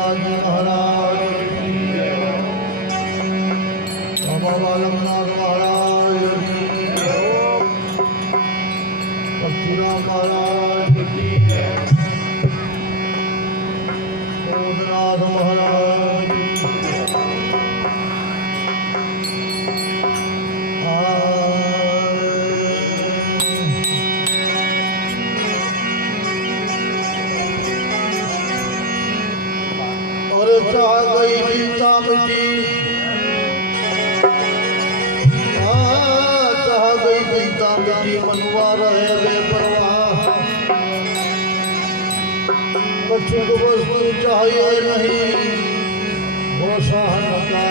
ગોવિંદનાથ મહારાજ બાબા બાલકનાથ મહારાજ ભક્તિરામ મહારાજ ગોવિંદનાથ મહારાજ चाह गई चिंता मिटी चाह गई चिंता मिटी मनुआ रहे बेपरवाह कछु वस्तु चाहिए नहीं वो सहन का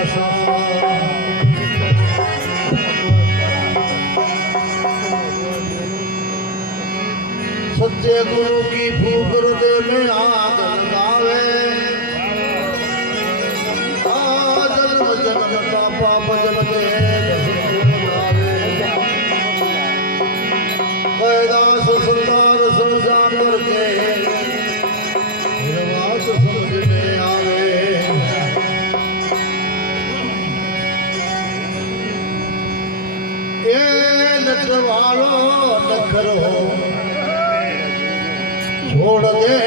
सच्चे गुरु की फूक हृदय में आग लगावे पाप जलते कैदास सुल्तान समझा करके बात समझ में आवे ये नटवालो नखरो छोड़ दे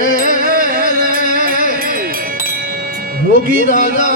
योगी राजा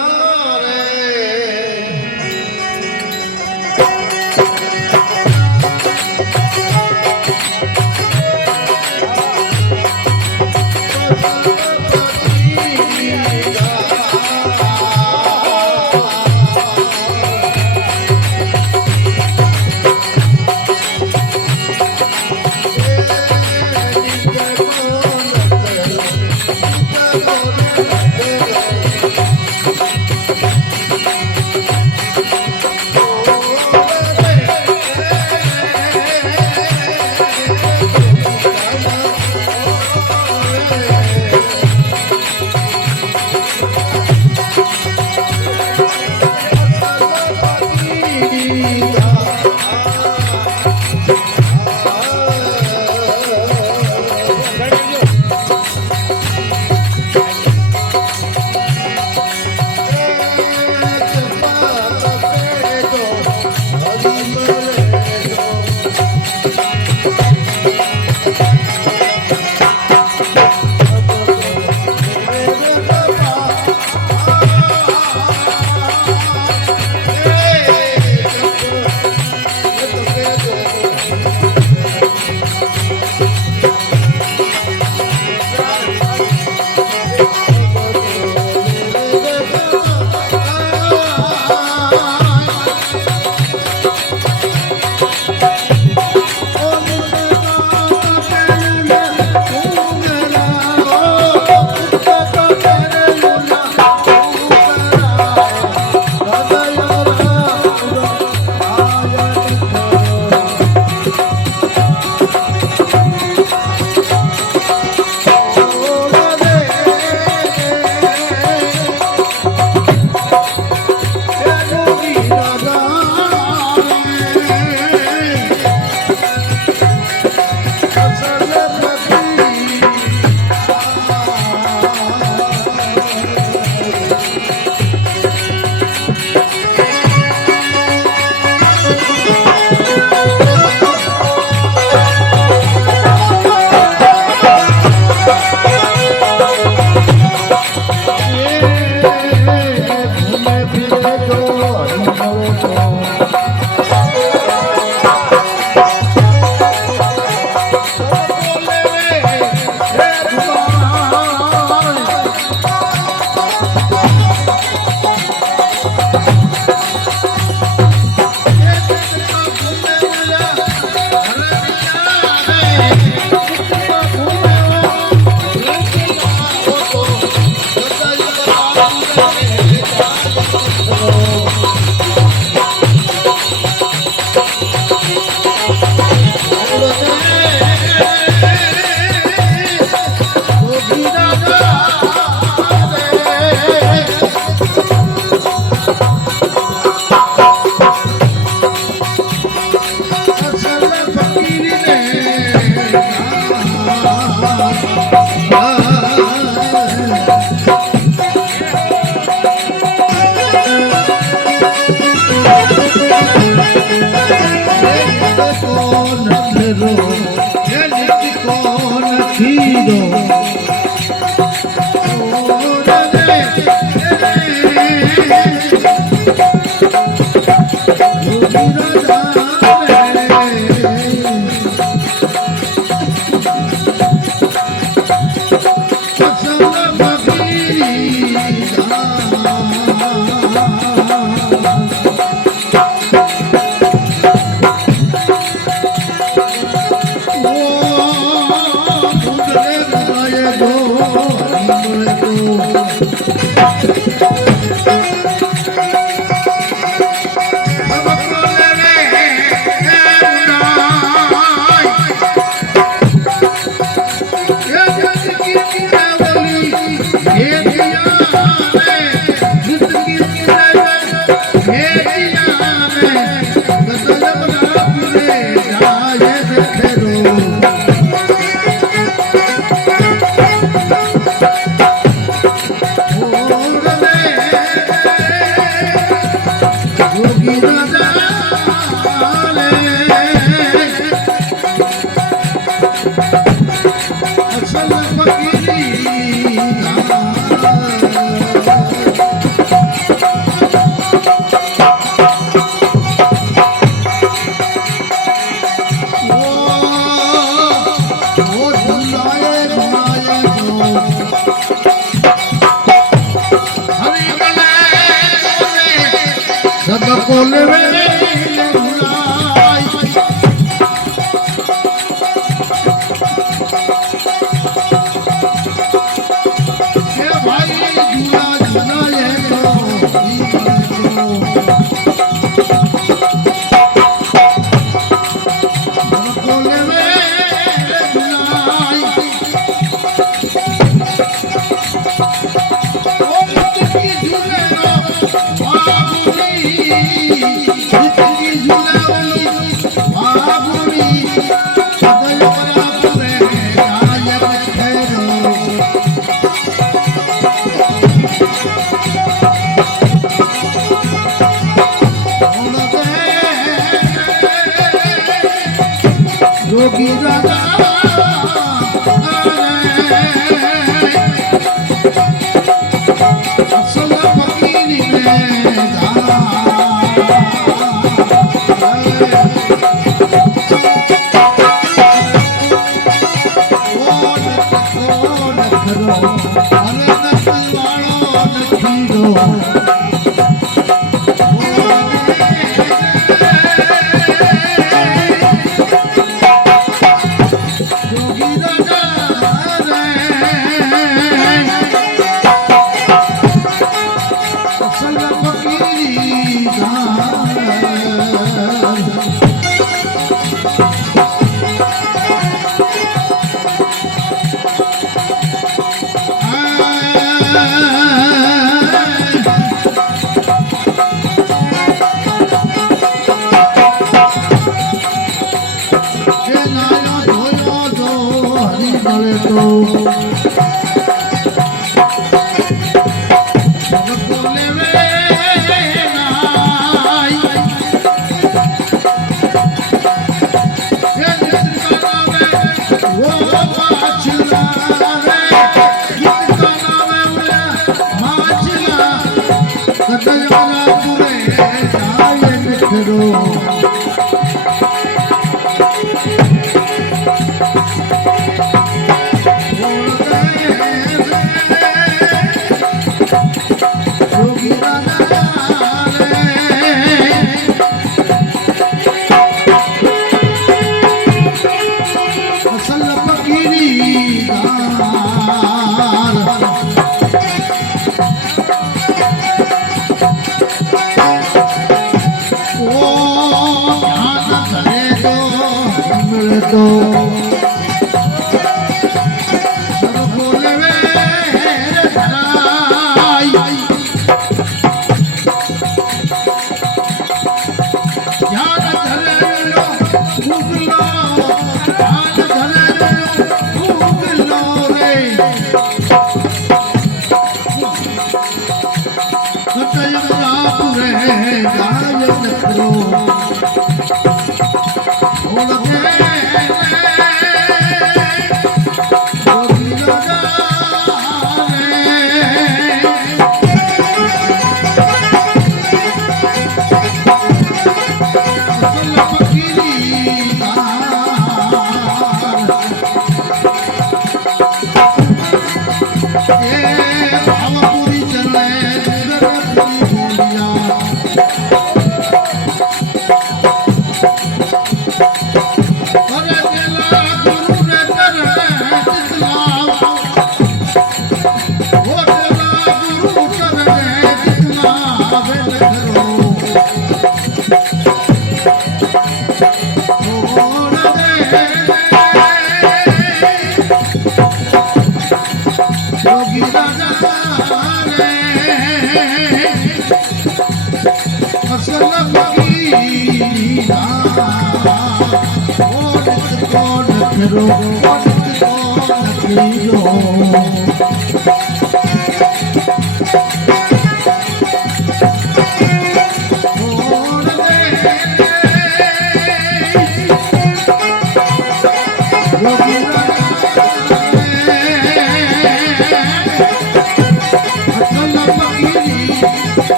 Oh,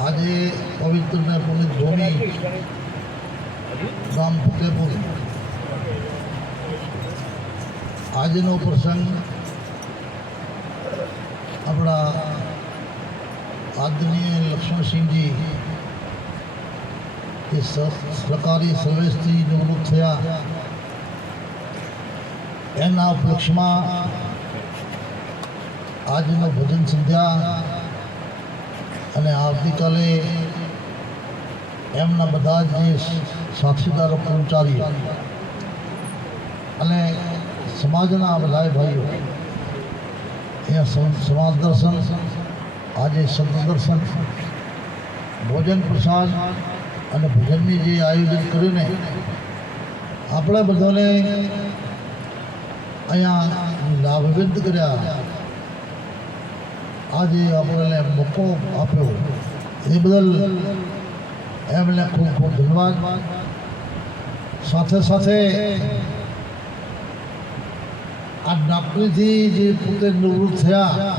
આજે પવિત્ર ને પુનિત ભૂમિ ગામ ફતેપુર આજનો પ્રસંગ આપણા આદરણીય લક્ષ્મણસિંહજી એ સરકારી સર્વિસથી નિવૃત્ત થયા એના ઉપલક્ષમાં આજનો ભજન સંધ્યા અને આવતીકાલે એમના બધા જ જે સાક્ષીદારો કર્મચારીઓ અને સમાજના બધા ભાઈઓ અહીંયા સમાજ દર્શન આજે સંત દર્શન ભોજન પ્રસાદ અને ભજનની જે આયોજન કર્યું ને આપણે બધાને અહીંયા લાભવિંદ કર્યા આજે આપણને મોકો આપ્યો એ બદલ એમને ખૂબ ખૂબ ધન્યવાદ. સાથે સાથે આ નોકરીથી જે પોતે નિવૃત્ત થયા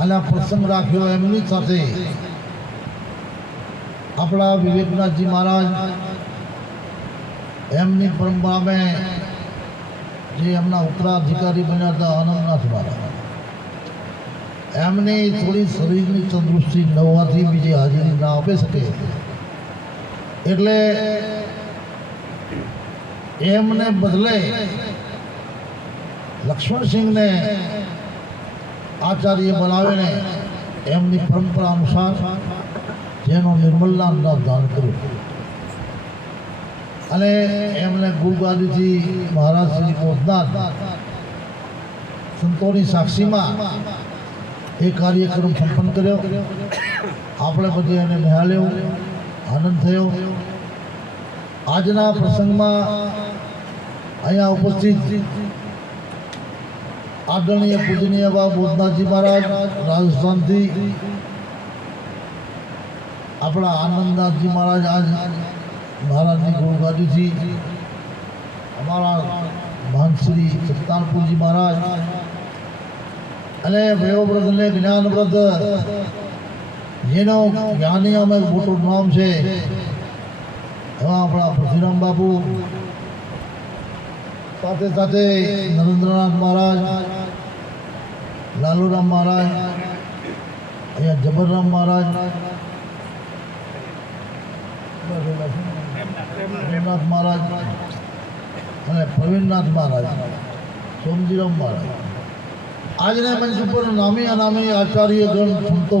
અને આ પ્રસંગ રાખ્યો એમની સાથે આપણા વિવેકનાથજી મહારાજ એમની પરંપરામાં જે એમના ઉત્તરાધિકારી બન્યા હતા આનંદનાથ મહારાજ એમની થોડી શરીરની તંદુરસ્તી ન હોવાથી બીજી હાજરી ના આપી શકે એટલે એમને બદલે લક્ષ્મણસિંહને આચાર્ય બનાવીને એમની પરંપરા અનુસાર જેનો નિર્મલના નામ દાન કર્યું અને એમને ગુરુગાદીથી મહારાજ શ્રી પોતનાથ સંતોની સાક્ષીમાં એ કાર્યક્રમ સંપન્ન કર્યો. આપણે બધી એને નિહાળ્યો, આનંદ થયો. આજના પ્રસંગમાં અહીંયા ઉપસ્થિત આદરણીય પૂજનીય એવા બોધનાથજી મહારાજ રાજસ્થાનથી, આપણા આનંદનાથજી મહારાજ આજ મહારાજની ગુરુગાદીથી, અમારા મહંત શ્રી સત્તાનપુરજી મહારાજ અને વયોવ્રત અને જ્ઞાનવ્રત જેનો જ્ઞાની અમે મોટું નામ છે એવા આપણા પૃથ્વીરામ બાપુ, સાથે સાથે નરેન્દ્રનાથ મહારાજ, લાલુરામ મહારાજ, અહીંયા જબરરામ મહારાજ, પ્રેમનાથ મહારાજ અને પ્રવીણનાથ મહારાજ, સોમજીરામ મહારાજ. આજના મંચ ઉપર નામી અનામી આચાર્યગણ સંતો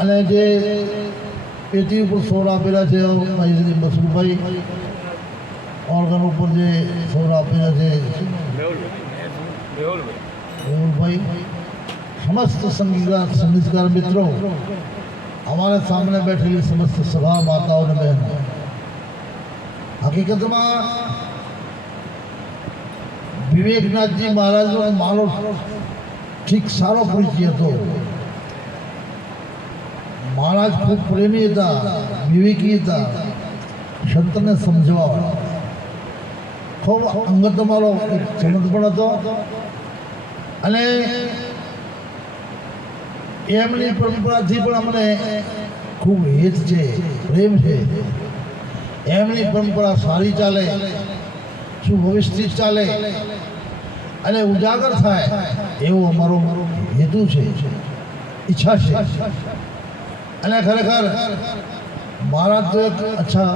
અને જે પેટી ઉપર સોળ આપેલા છે શ્રી બસુભાઈ, ઓર્ગન ઉપર જે સોળ આપેલા છે મેહુલભાઈ, સમસ્ત સંગીતકાર મિત્રો, हमारे सामने बैठेली समस्त सभा माताओं ने बहन, હકીકતમાં વિવેકનાથજી મહારાજનો મારો ઠીક સારો પરિચય હતો. મહારાજ ખૂબ પ્રેમી હતા, વિવેકી હતા, સંતને સમજવા ખૂબ અંગત મારો સંબંધ પણ હતો અને એમની પરંપરાથી પણ અમને ખૂબ હિત છે, પ્રેમ છે. એમની પરંપરા સારી ચાલે, સુવ્યવસ્થિત ચાલે અને ઉજાગર થાય એવો અમારો હેતુ છે, ઈચ્છા છે. અને ખરેખર મહારાજ તો એક અચ્છા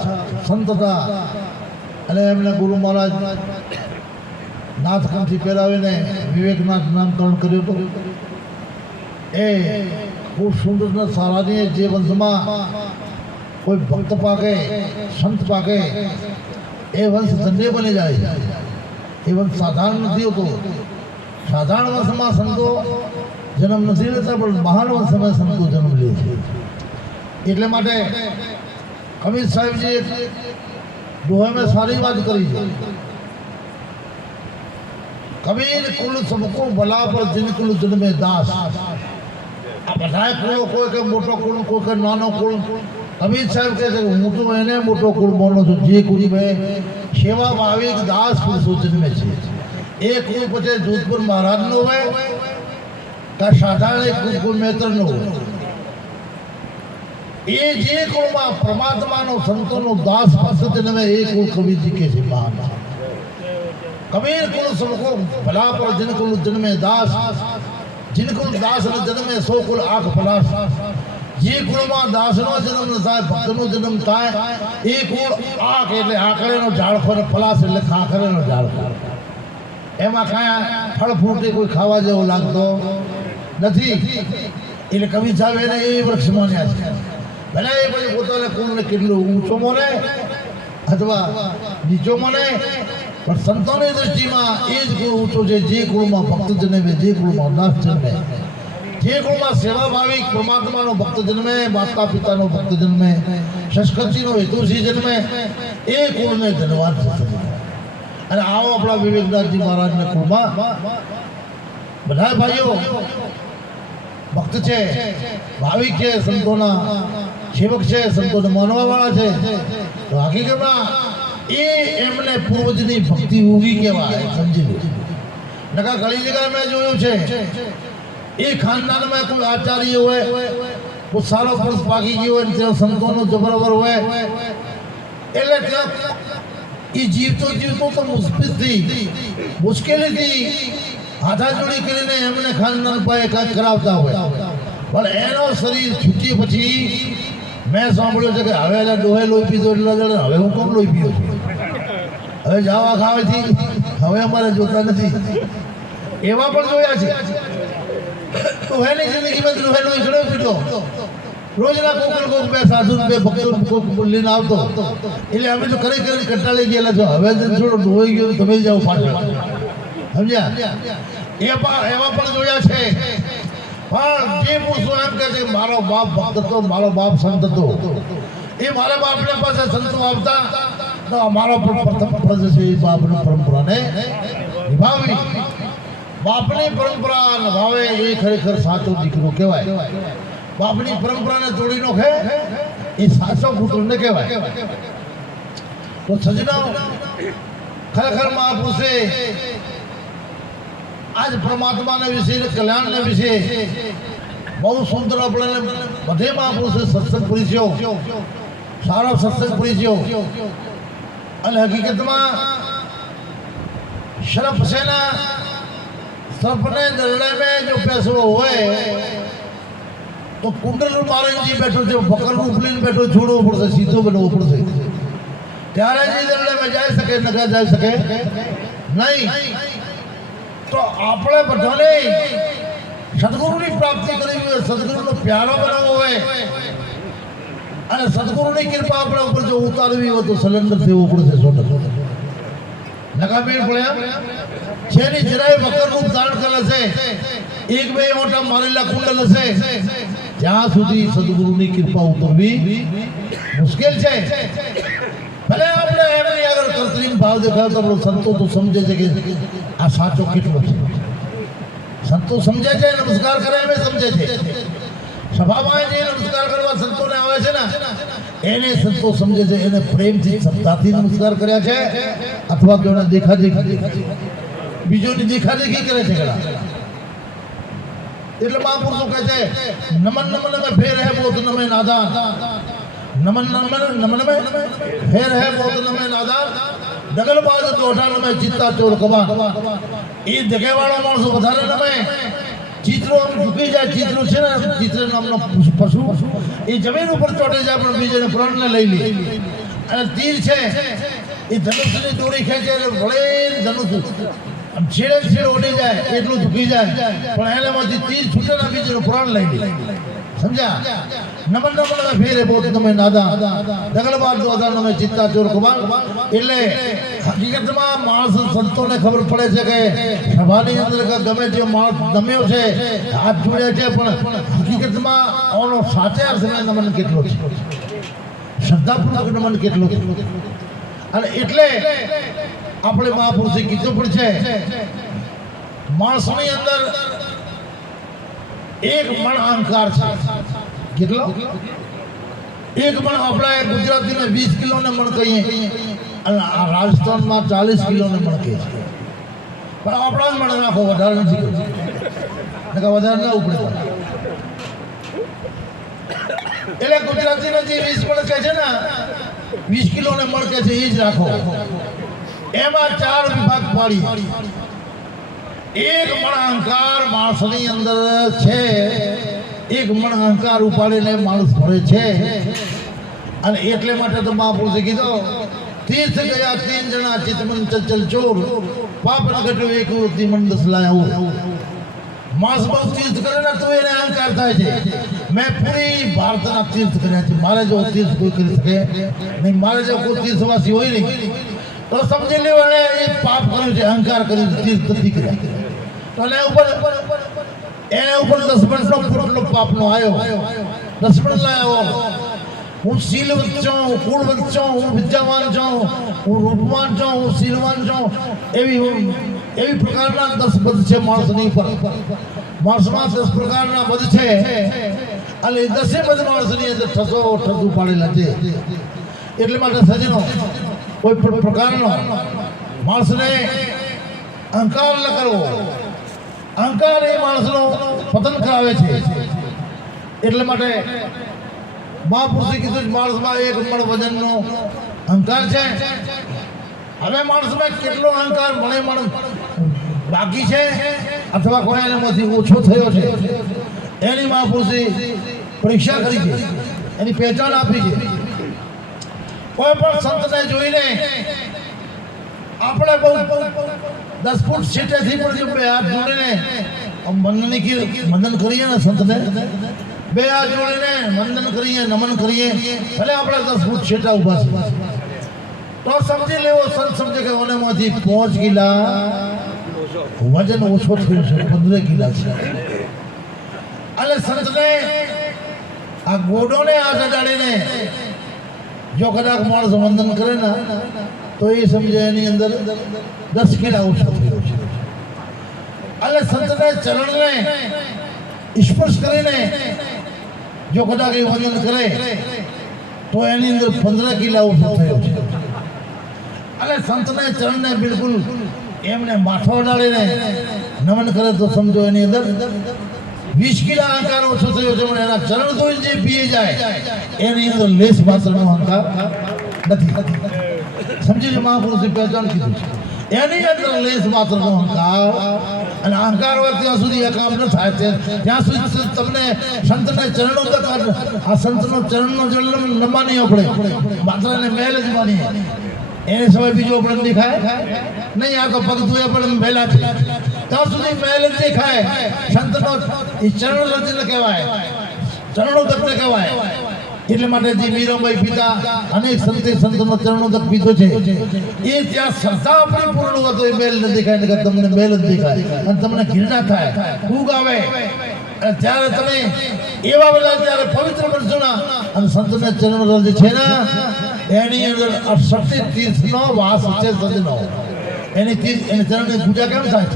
સંત હતા અને એમને ગુરુ મહારાજ નાથકંઠી પહેરાવીને વિવેકનાથ નામકરણ કર્યું હતું. એ ખૂબ સુંદર સારાની જે વંશમાં કોઈ ભક્ત પાકે, સંત પાકે, એ વંશ ધન્ય બની જાય છે. એ વંશ સાધારણ નથી હોતો. સાધારણ વંશમાં સંતો જન્મ નથી લેતા, પણ મહાન વંશમાં સંતો જન્મ લે છે. એટલે માટે કબીર સાહેબજી એક દોહે સારી વાત કરી છે. કબીર કુલ સબકો ભલા પર જિન કુલ જન્મે દાસ. આ બધા કુળો, કોઈ કે મોટો કુળ, કોઈ કે નાનો કુળ. કબીર સાહેબ કહે છે હું તો એને મોટો કુળ માનું છું જે કુળ મેં સેવા ભાવિક દાસ પુરુષો જન્મે છે. એ કુળ પછી જોધપુર મહારાજનો હોય કે સાધારણ કુળ મેત્રનો હોય. એ જે કુળમાં પરમાત્માનો સંતોનો દાસ ભક્ત જન્મે એ કુળ કબીરજી કહે છે મહાન. કબીર કુલ સબકો ભલા પર જિન કુલ જન્મે દાસ. જિન કુલ દાસ જન્મે સો કુલ આંખ પલાસ. જે કુળમાં દાસનો જન્મ થાય, ભક્તનો જન્મ થાય, એ કુળ આંખ એટલે આંકડેનો ઝાડખો ને પલાસ એટલે ખાખરેનો ઝાડખો. એમાં કાંઈ ફળ ફૂટે કોઈ ખાવા જેવો લાગતો નથી. એટલે કબીર સાહેબ એને એ વૃક્ષ માન્યા છે. ભલે એ પછી પોતાને કુળને કેટલું ઊંચો માને અથવા નીચો માને, પણ સંતોની દૃષ્ટિમાં એ જ કુળ ઊંચો છે જે કુળમાં ભક્ત જન્મે, જે કુળમાં દાસ જન્મે, જે કુળમાં સેવા ભાવિક પરમાત્માનો ભક્ત જન્મે, માતા પિતાનો ભક્ત જન્મે, સંસ્કૃતિનો હેતુથી જન્મે, એ કુળને ધન્યવાદ થશે. અને આવો આપણા વિવેકનાથજી મહારાજના કુળમાં બધા ભાઈઓ ભક્ત છે, ભાવિક છે, સંતોના સેવક છે, સંતોને માનવાવાળા છે. તો હકીકતમાં એ એમને પૂર્વજની ભક્તિ ઉગી કહેવાય, સમજી લો. નકા ઘણી જગ્યાએ મેં જોયું છે એ ખાનદાનમાં કોઈ આચાર્ય હોય, કોઈ સારો પુરુષ પાકી ગયો હોય, ત્યાં સંતોનો જબરબર હોય, એટલે ત્યાં એ જીવતો તો મુશ્કેલીથી હાથાજોડી કરીને એમને ખાનદાન પાસે કાંઈક કરાવતા હોય. પણ એનો શરીર છૂટી પછી મેં સાંભળ્યું છે કે હવે એટલે ડોહે લોહી પીધો એટલે હવે હું કોણ લોહી પીયો છું, હવે જાવા ખાવેથી હવે અમારે જોતા નથી. એવા પણ જોયા છે. ડોહેની જિંદગીમાં ડોહે લોહી ઘણો પીધો. રોજના કોક બે સાધુ બે ભક્તો લઈને આવતો. એટલે અમે તો કરી કંટાળી ગયેલા છો. હવે થોડો ડોહી ગયો તમે જાઓ પાછળ, સમજ્યા? એવા પણ જોયા છે. પણ જે પુરુષો એમ કહે છે મારો બાપ ભક્ત હતો, મારો બાપ સંત હતો, એ મારા બાપને પાસે સંતો આવતા તો અમારો પણ પ્રથમ ફરજ છે એ બાપની પરંપરાને નિભાવવી. બાપની પરંપરા નિભાવે એ ખરેખર સાચો દીકરો કહેવાય. બાપની પરંપરાને તોડી નાખે એ સાચો કુટુંબને કહેવાય. તો સજનાઓ, ખરેખર મહાપુરુષે આજ પરમાત્માના વિશે, કલ્યાણના વિશે બહુ સુંદર આપણે બધે મહાપુરુષે સત્સંગ પૂર્યો, સારો સત્સંગ પૂર્યો. અને હકીકતમાં શરફ છે ને, સર્પને દરડે મેં જો પેસવો હોય તો કુંડલ મારીજી બેઠો છે, પકડ ઉપલીને બેઠો, છોડવો પડશે, સીધો બનવો પડશે, ત્યારે જ દરડે મેં જઈ શકે, નકા જઈ શકે નહીં. તો આપણે બધાને સદગુરુની પ્રાપ્તિ કરવી હોય, સદગુરુનો પ્યારો બનાવવો હોય અને સદગુરુની કૃપા આપણા ઉપર જો ઉતારવી હોય તો સરેન્ડર થવું પડશે. 100% નકામી પડ્યા જેની જરાય મકર રૂપ ધારણ કરે છે, એક બે મોટા મારેલા કુંડલ હશે, ત્યાં સુધી સદગુરુની કૃપા ઉતરવી મુશ્કેલ છે. ભલે આપણે એમની આગળ કૃત્રિમ ભાવ દેખાય તો આપણો સંતો તો સમજે છે કે આ સાચો કેટલો છે. સંતો સમજે છે, નમસ્કાર કરે એમ સમજે છે. સભામાં જે નમસ્કાર કરવા સંતોને આવે છે ને એને સંતો સમજે છે, એને પ્રેમથી શ્રદ્ધાથી નમસ્કાર કર્યા છે અથવા તો એને દેખાદેખી, બીજોની દેખાદેખી કરે છે. એટલે મહાપુરુષો કહે છે નમન નમન में फेर है बहुत नमे नादान नमन नमन नमन में फेर है बहुत नमे नादान દગલબાજ દોઢા નમે ચિત્તા ચોર કબાન એ જગ્યાવાળો માણસો વધારે નમે ચિત્રો ઝૂકી જાય ચિત્રો છે ને ચિત્ર નામનો પશુ એ જમીન ઉપર ચોટે જાય પણ બીજાને પ્રાણને લઈ લે અને તીર છે એ ધનુષની દોરી ખેંચે એટલે ભલે ધનુષ છેડે છેડ ઓડી જાય એટલું ઝૂકી જાય પણ એનામાંથી તીર છૂટે ના બીજાનું પ્રાણ લઈ લે સમજ્યા નમન નમન ફેરે બોત તમે નાદા દગલબાજ દોઢા નમે ચિત્તા ચોર કબાન એટલે હકીકતમાં માણસ સંતોને ખબર પડે છે કે સભાની અંદર ગમે તે માણસ નમ્યો છે હાથ જોડે છે પણ હકીકતમાં ઓનો સાચે અર્થમાં નમન કેટલો છે શ્રદ્ધાપૂર્વક નમન કેટલો છે અને એટલે આપણે મહાપુરુષે કીધું પણ છે માણસની અંદર એક મણ અહંકાર છે કેટલો એક મણ આપણે ગુજરાતીને 20 કિલોને મણ કહીએ અને રાજસ્થાનમાં 40 કિલોને મણ કહીએ પણ આપણા જ મણ નાખો વધારે નથી વધારે ના ઉપડે એટલે ગુજરાતીને જે 20 મણ કહે છે ને 20 કિલોને મણ કહે છે એ જ રાખો એમાં 4 વિભાગ પાડી એક મણ અહંકાર માણસની અંદર છે એક મણ અહંકાર ઉપાડીને માણસ ભરે છે અને એટલે માટે તો મહાપુરુષે કીધો તીર્થ ગયા 3 જણા ચિતમન ચંચલ ચોર પાપ ન ઘટ્યો એક વૃત્તિ મન દસ લાયા માણસ બહુ તીર્થ કરે ને તો એને અહંકાર થાય છે મેં પૂરી ભારતના તીર્થ કર્યા છે મારે જો તીર્થ કોઈ કરી શકે નહીં મારે જો કોઈ તીર્થવાસી હોય નહીં તો સમજી લેવાને એ પાપ કર્યું છે અહંકાર કર્યું તીર્થ નથી કર્યા અને એને ઉપર 10 મિનિટનો પૂરો પાપનો આવ્યો 10 મિનિટ લાવ્યો હું શીલવંત છું હું કુળવંત છું હું વિદ્યાવાન છું હું રૂપવાન છું હું શીલવાન છું એવી પ્રકારના 10 પદ છે માણસની ઉપર માણસમાં 10 પ્રકારના પદ છે અને 10 પદ માણસની અંદર ઠસું પાડેલા છે એટલે માટે સજનો કોઈ પણ પ્રકારનો માણસને અહંકાર ન કરવો અહંકાર એ માણસનો પતન કરાવે છે એટલે માટે મહાપુરુષે કીધું માણસમાં એક મણ વજનનો અહંકાર છે હવે માણસમાં કેટલો અહંકાર ભણે મણ બાકી છે અથવા કોઈ એનામાંથી ઓછો થયો છે એની મહાપુરુષે પરીક્ષા કરી છે એની પહેચાન આપી છે કોઈ પણ સંતને જોઈને આપણે બહુ 10 ફૂટ સીટેથી પણ જો બે હાથ જોડીને વંદન કરીએ ને સંતને બે હાથ જોડીને વંદન કરીએ નમન કરીએ ભલે આપણે 10 ફૂટ સીટા ઉભા છે તો સમજી લેવો સંત સમજે કે ઓનેમાંથી 5 કિલા વજન ઓછો થયું છે 15 કિલા છે અને સંતને આ ગોડોને હાથ અડાડીને જો કદાચ માણસ વંદન કરે ને તો એ સમજે એની અંદર 10 કિલા ઓછો થયો છે એટલે સંતને ચરણને સ્પર્શ કરીને જો કદાચ એ વંદન કરે તો એની અંદર 15 કિલા ઓછો થયો છે એટલે સંતને ચરણને બિલકુલ એમને માથો અડાડીને નમન કરે તો સમજો એની અંદર 20 કિલા અહંકાર ઓછો થયો છે પણ એના ચરણ ધોઈ જે પીએ જાય એની અંદર લેસ માત્રનો અહંકાર નથી સમજી લો મહાપુરુષે પહેચાન કીધું છે એની અંદર લેસ માત્રનો અહંકાર અને અહંકાર હોય ત્યાં સુધી એ કામ ન થાય ત્યાં સુધી તમને સંતને ચરણો તક આ સંતનો ચરણનો જળ નમાની આપણે માત્ર એને મેલ જ માનીએ એને સમય બીજો પણ દેખાય નહીં આ તો પગ ધોયા પણ વહેલા છે ત્યાં સુધી મેલ જ દેખાય સંતનો એ ચરણ રચન કહેવાય ચરણો તકને કહેવાય એટલે માટે જે મીરાબાઈ પિતા અનેક સંતનો ચરણોદક પીધો છે એ ત્યાં શ્રદ્ધા આપણી પૂર્ણ હોય તો એ મેલ ન દેખાય ને તમને મેલ જ દેખાય અને તમને ઘૃણા થાય ફૂગ આવે ત્યારે તમે એવા બધા ત્યારે પવિત્ર બનશો ના અને સંતના ચરણ જે છે ને એની અંદર 68 તીર્થનો વાસ છે સજનો એની ચરણની પૂજા કેમ થાય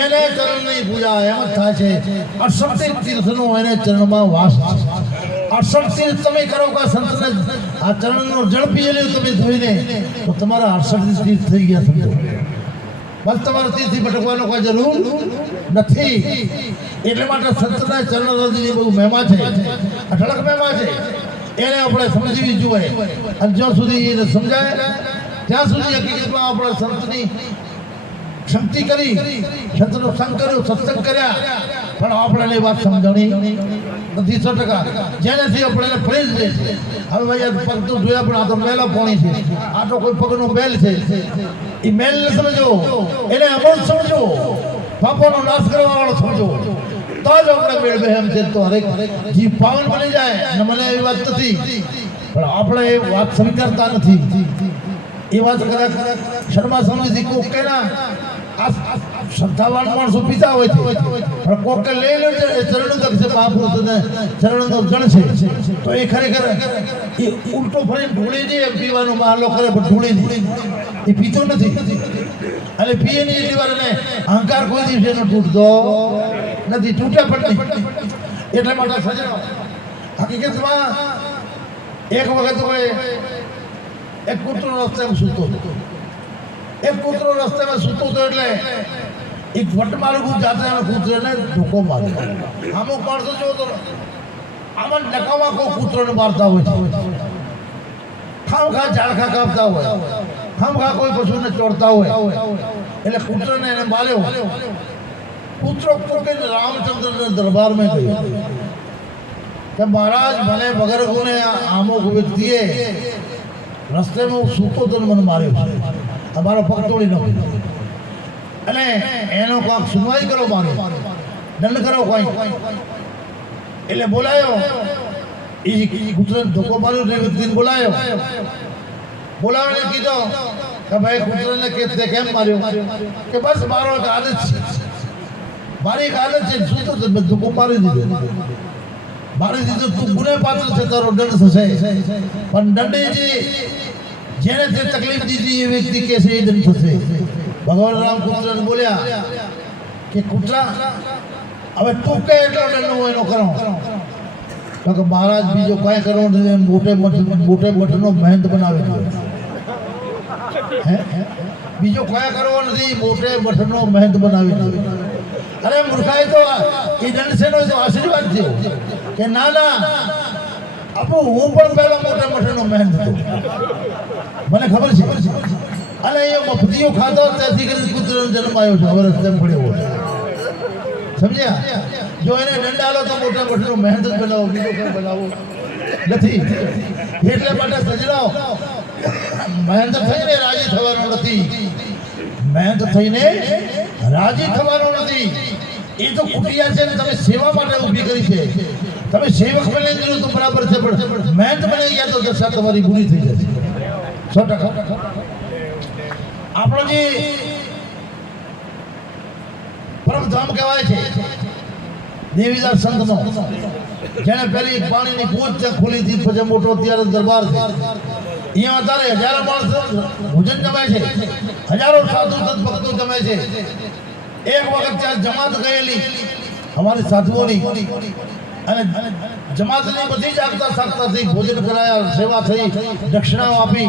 એને ચરણની પૂજા એમ જ થાય છે 68 તીર્થનો એને ચરણમાં વાસ છે 68 તીર્થ તમે કરો કે સંતને આ ચરણનો જળ પીએલું તમે ધોઈને તો તમારા 68 તીર્થ થઈ ગયા સમજો બસ તમારા તીર્થથી ભટકવાનો કોઈ જરૂર નથી. એટલે માટે સંતના ચરણરજની બહુ મહિમા છે, અઢળક મહિમા છે. એને આપણે સમજવી જોઈએ. અને જ્યાં સુધી એને સમજાય ત્યાં સુધી હકીકતમાં આપણે સંતની શક્તિ કરી, સંતનો સંગ કર્યો, સત્સંગ કર્યા, પણ આપણે વાત સમજણી નથી 100%. જેનાથી આપણે પ્રેજ રહે છે. હવે ભાઈ પગ તો જોયા, પણ આ તો મેલા પોણી છે, આ તો કોઈ પગનો મેલ છે. એ મેલને સમજો, એને અમલ સમજો, પાપોનો નાશ કરવા વાળો સમજો, તો જ આપણે મેળ બે એમ છે. તો હરેક જીવ પાવન બની જાય. અને મને એવી વાત નથી, પણ આપણે એ વાત સ્વીકારતા નથી. એ વાત કદાચ શર્મા સમિતિ કોક કેના શ્રદ્ધાવાન માણસો પીતા હોય છે, પણ કોકે લઈ લે છે ચરણોદક છે, મહાપુરુષને ચરણોદક ગણ છે, તો એ ખરેખર એ ઉલટો ફરીને ઢોળી દે એમ પીવાનો મહાલો કરે, પણ ઢોળી દે. એ પીતો નથી. અને પીએ નહીં એટલી વાર એને અહંકાર કોઈ દિવસે એનો તૂટતો નથી, તૂટે પણ નહીં. એટલા માટે સજ્જનો હકીકતમાં એક વખત કોઈ એક કૂતરો રસ્તામાં સૂતો હતો. એક કૂતરો રસ્તામાં સૂતો હતો એટલે એક વટમાળું જાત્રાના કૂતરાને ધોકો માર્યો. અમુક માણસો જો તો આમાં નકામા કોઈ કૂતરોને મારતા હોય છે, ખામખા ઝાડખા કાપતા હોય, ખામખા કોઈ પશુને ચોરતા હોય. એટલે કૂતરાને એને માર્યો. કૂતરો પોતે રામચંદ્રના દરબારમાં ગયો કે મહારાજ, મને વગર ગુને અમુક વ્યક્તિએ રસ્તેમાં હું સૂતો તો મને માર્યો છે, અમારો પગ તોડી નાખ્યો, અને એનો કોઈક સુનવાઈ કરો, મારો દંડ કરો કોઈ. એટલે બોલાયો. એ કૂતરાને ધોકો માર્યો એટલે વ્યક્તિને બોલાયો. બોલાવીને કીધો કે ભાઈ કૂતરાને તે કેમ માર્યો? કે બસ મારો એક આદત છે, મારી એક આદત છે, સૂતો તો મેં ધોકો મારી દીધો. મારી દીધો, તું ગુને પાત્ર છે, તારો દંડ થશે. પણ દંડ જેને તે તકલીફ દીધી એ વ્યક્તિ કે છે એ દંડ થશે. ભગવાન રામ કૂતરાને બોલ્યા કે કૂતરા, હવે તું કે એટલો દંડ હોય એનો કરો. તો કે મહારાજ બીજો કાંઈ કરવો નથી, મોટે મઠનો મહેંત બનાવી દો. બીજો કાંઈ કરવો નથી, મોટે મઠનો મહેંત બનાવી દો. અરે મૂર્ખાઈ, તો એ દંડ છે તો આશીર્વાદ થયો કે ના ના આપું, હું પણ પહેલો મોટા મઠનો મહેનત હતો, મને ખબર છે. અને એ મફતીઓ ખાધો ત્યાંથી કરીને કૂતરાનો જન્મ આવ્યો છે. હવે રસ્તે પડ્યો સમજ્યા? જો એને દંડાલો તો મોટા મઠનો મહેનત જ બનાવો, બીજો કંઈ બનાવો નથી. એટલે માટે સજડાઓ, મહેનત થઈને રાજી થવાનું નથી, મહેનત થઈને રાજી થવાનું નથી. એ તો કુટિયા છે ને, તમે સેવા માટે ઊભી કરી છે. તમે સેવક બની ગયું તો બરાબર છે, પણ મહેનત બની ગયા તો દશા તમારી પૂરી થઈ જશે 100%. આપણો જે પરમધામ કહેવાય છે દેવીદાસ સંતનો, જેને પહેલી પાણીની કૂંચ ત્યાં ખુલી હતી, પછી મોટો અત્યારે દરબાર છે. અહીંયા અત્યારે હજારો માણસો ભોજન જમે છે, હજારો સાધુ ભક્તો જમે છે. એક વખત ત્યાં જમાત ગયેલી અમારી સાધુઓની, અને જમાતની બધી જ આગતા સાગતાથી ભોજન કરાયા, સેવા થઈ, દક્ષિણાઓ આપી.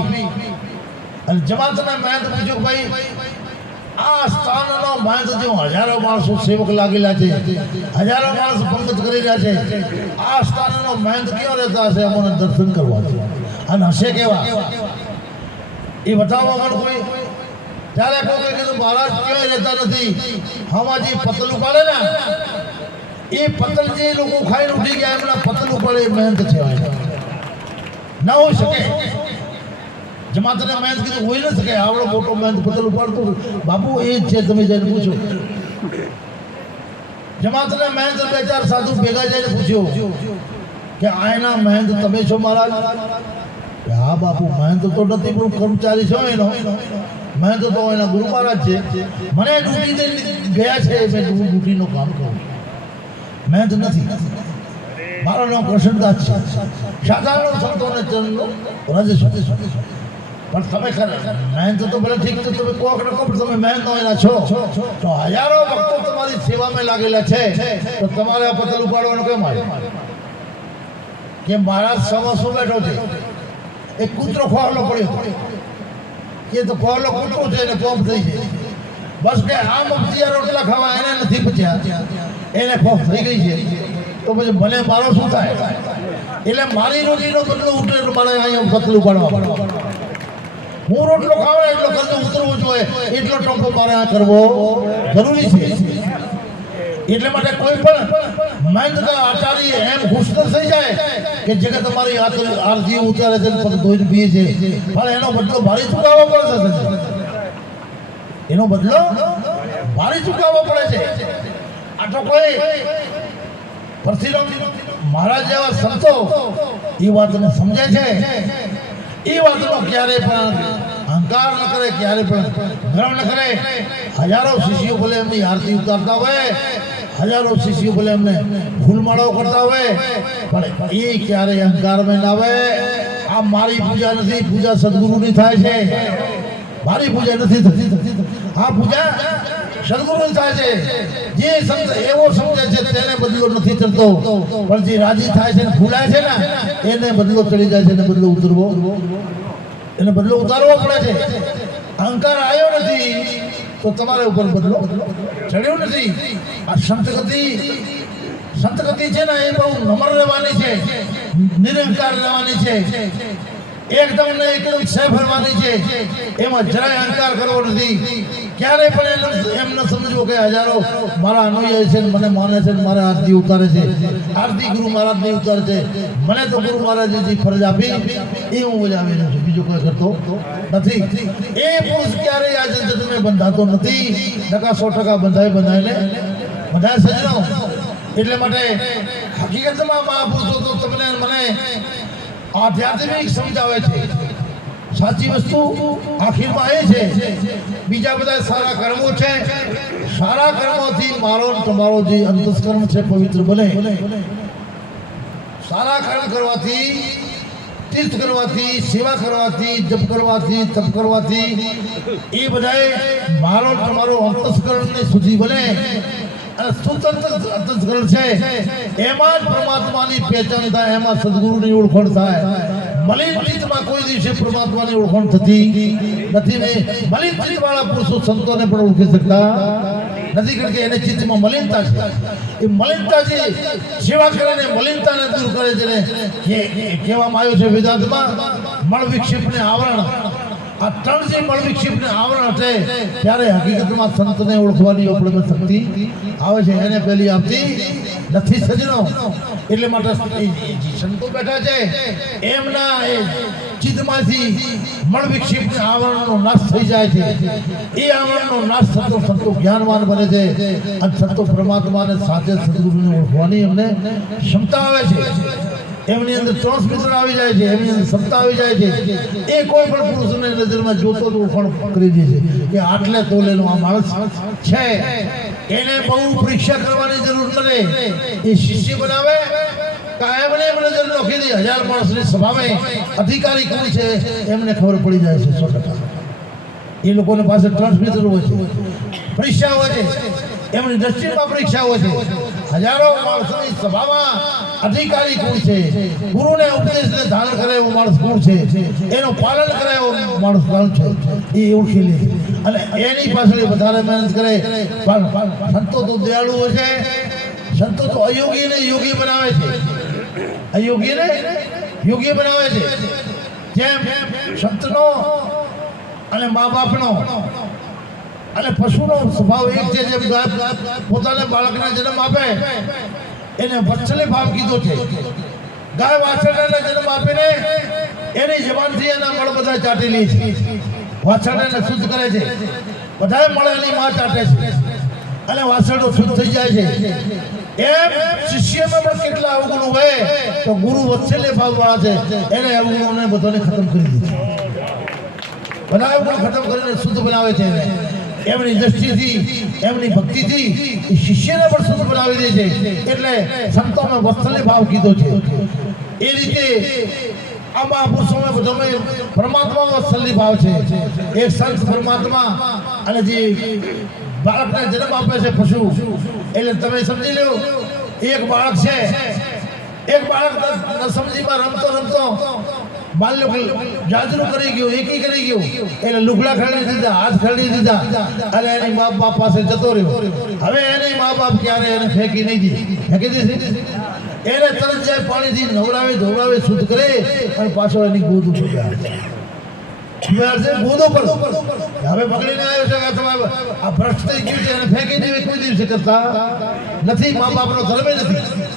અને જમાતને મહેંત પૂછ્યું, ભાઈ આ સ્થાનનો મહેંત જો હજારો માણસો સેવક લાગેલા છે, હજારો માણસો પંગત કરી રહ્યા છે, આ સ્થાનનો મહેંત ક્યાં રહેતા હશે? અમને દર્શન કરવા છે. અને હશે કેવા એ બતાવવા પણ કોઈ. ત્યારે કોઈ કીધું મહારાજ ક્યાંય રહેતા નથી, હવાજી પતલું પાડે ને એ પતલ જે લોકો ખાઈને ઉઠી ગયા એમના પતલું પડે એ મહેનત છે, ન હોઈ શકે. જમાતને મહેનત કીધું હોઈ ન શકે, આવડો મોટો મહેનત પતલું પાડતું બાપુ એ જ છે, તમે જઈને પૂછો. જમાતને મહેનત બે ચાર સાધુ ભેગા જઈને પૂછ્યો કે આના મહેનત તમે છો મહારાજ? હા બાપુ, મહેનત તો નથી, પણ કર્મચારી છો એનો, મહેનત તો એના ગુરુ મહારાજ છે. મને ડ્યુટી દઈને ગયા છે, મેં ડ્યુટીનું કામ કરું, મહેનત નથી. મારું નામ કૃષ્ણદાસ છે, સાધારણ સંતોને ચરણનો રજ છે. પણ તમે મહેનત તો ભલે ઠીક છે, તમે કોક ને કોક તમે મહેનત એના છો, તો હજારો ભક્તો તમારી સેવામાં લાગેલા છે, તો તમારે આ પતલ ઉપાડવાનું કેમ આવ્યું? કે મહારાજ સવા શું બેઠો છે, એક કૂતરો ખોવાલો પડ્યો, એ તો ખોવાલો કૂતરો છે, એને પંપ થઈ છે. બસ કે આમ અબજીયા રોટલા ખાવા એને નથી પચ્યા, એને ખોફ થઈ ગઈ છે, તો પછી ભલે મારો શું થાય? એટલે મારી રોટીનો બદલો ઉતરે તો મારે અહીંયા પતલું પાડવા, હું રોટલો ખાવ એટલો કરજો ઉતરવું જોઈએ, એટલો ટોપો મારે આ કરવો જરૂરી છે. એટલે માટે કોઈ પણ મહેનત આચાર્ય એમ ખુશ ન થઈ જાય કે જગત તમારી આરતી ઉતારે છે, પગ ધોઈને પીએ છે, પણ એનો બદલો ભારે ચૂકવવો પડે છે. એનો બદલો ભારે ચૂકવવો પડે છે. આ તો કોઈ પરશુરામ મહારાજ જેવા સંતો એ વાતને સમજે છે, એ વાતનો ક્યારે પણ અહંકાર ન કરે, ક્યારે પણ ગર્વ ન કરે. હજારો શિષ્યો ભલે એમની આરતી ઉતારતા હોય, હજારો શિષ્યો ભલે એમને ફૂલમાળાઓ કરતા હોય, પણ એ ક્યારે અહંકારમાં ના આવે. આ મારી પૂજા નથી, પૂજા સદગુરુની થાય છે. મારી પૂજા નથી થતી, આ પૂજા સદગુરુની થાય છે. જે સંત એવો સમજે છે તેને બદલો નથી ચડતો, પણ જે રાજી થાય છે ને ફૂલાય છે ને એને બદલો ચડી જાય છે, એને બદલો ઉતરવો, એને બદલો ઉતારવો પડે છે. અહંકાર આવ્યો નથી તો તમારા ઉપર બદલો ચડ્યો નથી. આ સંત ગતિ છે ને એ બહુ નમ્ર રહેવાની છે, નિરંકાર રહેવાની છે, એકદમ ને એકદમ સેફ રહેવાની છે. એમાં જરાય અહંકાર કરવો નથી. ક્યારે પણ એમ ન સમજવો કે હજારો મારા અનુયાયી છે, મને માને છે, મારે આરતી ઉતારે છે, આરતી ગુરુ મહારાજની ઉતારે છે, મને તો ગુરુ મહારાજે જે ફરજ આપી એ હું બજાવી રહ્યો છું, બીજું કોઈ કરતો નથી. એ પુરુષ ક્યારેય આ જગતમાં બંધાતો નથી. 100% બંધાઈને સજનો. એટલે માટે હકીકતમાં મહાપુરુષો તો તમને મને આધ્યાત્મિક સમજાવે છે. સાચી વસ્તુ આખીરમાં એ છે. બીજા બધા સારા કર્મો છે, સારા કર્મોથી મારો તમારો જે અંતસ્કરણ છે પવિત્ર બને. સારા કર્મ કરવાથી, તીર્થ કરવાથી, સેવા કરવાથી, જપ કરવાથી, તપ કરવાથી એ બધાએ મારો તમારો અંતસ્કરણને સુધી બને. અને સ્વતંત્ર અંતસ્કરણ છે, એમાં જ પરમાત્માની પહેચાન થાય, એમાં સદગુરુની ઓળખાણ થાય. મલિન ચિત્તમાં કોઈ દિવસે પરમાત્માની ઓળખાણ થતી નથી. ને મલિન ચિત્ત વાળા પુરુષો સંતોને પણ ઓળખી શકતા નથી, કારણ કે એને ચિત્તમાં મલિનતા છે. એ મલિનતા છે, સેવા કરીને મલિનતાને દૂર કરે છે. ને કહેવામાં આવ્યું છે વેદાંતમાં, મળ વિક્ષેપને આવરણ. આ ત્રણ જે મળ વિક્ષેપને આવરણ છે ત્યારે હકીકતમાં સંતને ઓળખવાની આપણે શક્તિ આવે છે, એને પહેલી આપતી નથી સજનો. એટલે માટે સંતો બેઠા છે એમના એ ચિત્તમાંથી મળ વિક્ષેપને આવરણનો નાશ થઈ જાય છે. એ આવરણનો નાશ થતો સંતો જ્ઞાનવાન બને છે, અને સંતો પરમાત્માને સાથે સદગુરુને ઓળખવાની એમને ક્ષમતા આવે છે. એમની અંદર ટ્રાન્સમિશન આવી જાય છે, એમની અંદર ક્ષમતા આવી જાય છે. એ કોઈ પણ પુરુષને નજરમાં જોતો તો ઓળખાણ કરી દે છે કે આટલે તોલેનો આ માણસ છે. એને બહુ પરીક્ષા કરવાની જરૂર પડે. એ શિષ્ય બનાવે એમને નજર નોખી દે. 1000 માણસની સભામાં અધિકારી કોણ છે એમને ખબર પડી જાય છે 100%. એ લોકોને પાસે ટ્રાન્સમિશન હોય છે, પરીક્ષા હોય છે, એમની દ્રષ્ટિમાં પરીક્ષા હોય છે. 1000 માણસની સભામાં અધિકારી કોણ છે, ગુરુને ઉપદેશને ધારણ કરે એવો માણસ કોણ છે, એનું પાલન કરે એવો માણસ કોણ છે, એ ઓળખી લે. અને એની પાછળ વધારે મહેનત કરે. પણ સંતો તો દયાળુઓ છે. સંતો તો અયોગીને યોગી બનાવે છે, અયોગીને યોગી બનાવે છે. જેમ સંતનો અને મા બાપનો અને પશુનો સ્વભાવ એક છે. જેમ ગાય પોતાને બાળકને જન્મ આપે એને વત્સલે ભાવ કીધો છે. ગાય વાછરડાને જન્મ આપીને એની જબાનથી એના મળ બધા ચાટી લે છે, વાછરડાને શુદ્ધ કરે છે. બધાએ મળ એની માં ચાટે છે અને વાછરડો શુદ્ધ થઈ જાય છે. એમ શિષ્યમાં પણ કેટલા અવગુણો હોય તો ગુરુ વત્સલે ભાવ વાળા છે, એને અવગુણોને બધાને ખતમ કરી દીધું. બધા અવગુણ ખતમ કરીને શુદ્ધ બનાવે છે. એમની દ્રષ્ટિથી, એમની ભક્તિથી શિષ્યને પણ શુદ્ધ બનાવી દે છે. એટલે સંતોમાં વત્સલે ભાવ કીધો છે. એ રીતે આ મહાપુરુષોને બધામાં પરમાત્મા વત્સલે ભાવ છે. એક સંત પરમાત્મા અને જે બાળકને જન્મ આપે છે પશુ. એટલે તમે સમજી લો, એક બાળક છે, એક બાળક સમજીમાં રમતો રમતો માન લો કે જાજરું કરી ગયો એકી કરી ગયો એટલે લુગડા ખરડી દીધા હાથ ખરડી દીધા અને એની મા બાપ પાસે જતો રહ્યો હવે એની મા બાપ ક્યારે એને ફેંકી નહીં દીધી ફેંકી દીધી એને તરત જાય પાણીથી નવરાવે ધોવરાવે શુદ્ધ કરે અને પાછો એની ગોદ ઉપર ગોદો પર હવે પકડીને આવ્યો છે કે તમારે આ ભ્રષ્ટ થઈ ગયું છે એને ફેંકી દેવી કોઈ દિવસે કરતા નથી મા બાપનો ધર્મ નથી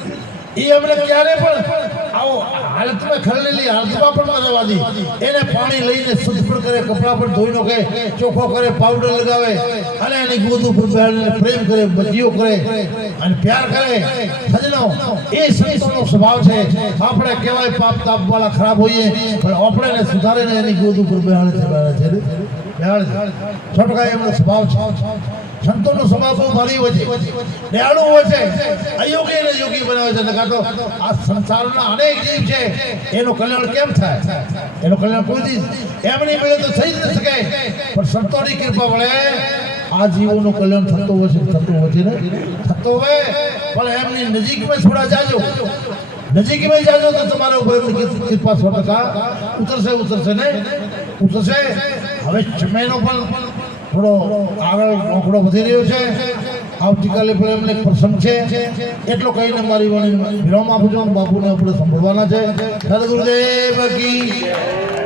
એ અમને ક્યારે પણ આવો હાલતમાં ખરડેલી હાલતમાં પણ રહેવા દે એને પાણી લઈને શુદ્ધ પણ કરે કપડા પર ધોઈ નાખે ચોખ્ખો કરે પાવડર લગાવે અને એની ગોદ ઉપર બેહાડીને પ્રેમ કરે બજીઓ કરે અને પ્યાર કરે સજનો એ સંતોનો સ્વભાવ છે આપણે કહેવાય પાપ તાપ વાળા ખરાબ હોઈએ પણ આપણે એને સુધારીને એની ગોદ ઉપર બેહાડે છે છોટકા એમનો સ્વભાવ છે સંતોનો સ્વભાવ બહુ ભારી હોય છે દયાળુ હોય છે અયોગી અને યોગી બનાવે છે નકા તો આ સંસારના અનેક જીવ છે એનું કલ્યાણ કેમ થાય એનું કલ્યાણ કોઈ દી એમની મળે તો થઈ જ ન શકે પણ સંતોની કૃપા વડે આ જીવોનું કલ્યાણ થતું હોય છે ને થતો હોય પણ એમની નજીકમાં થોડા જાજો નજીકમાં જાજો તો તમારા ઉપર એમની કૃપા 100% ઉતરશે ને ઉતરશે હવે સમયનો પણ થોડો આગળ આંકડો વધી રહ્યો છે આવતીકાલે પણ એમને પ્રસંગ છે એટલો કહીને મારી વાણી વિરામ આપું છું બાપુને આપણે સાંભળવાના છે સદગુરુદેવ કી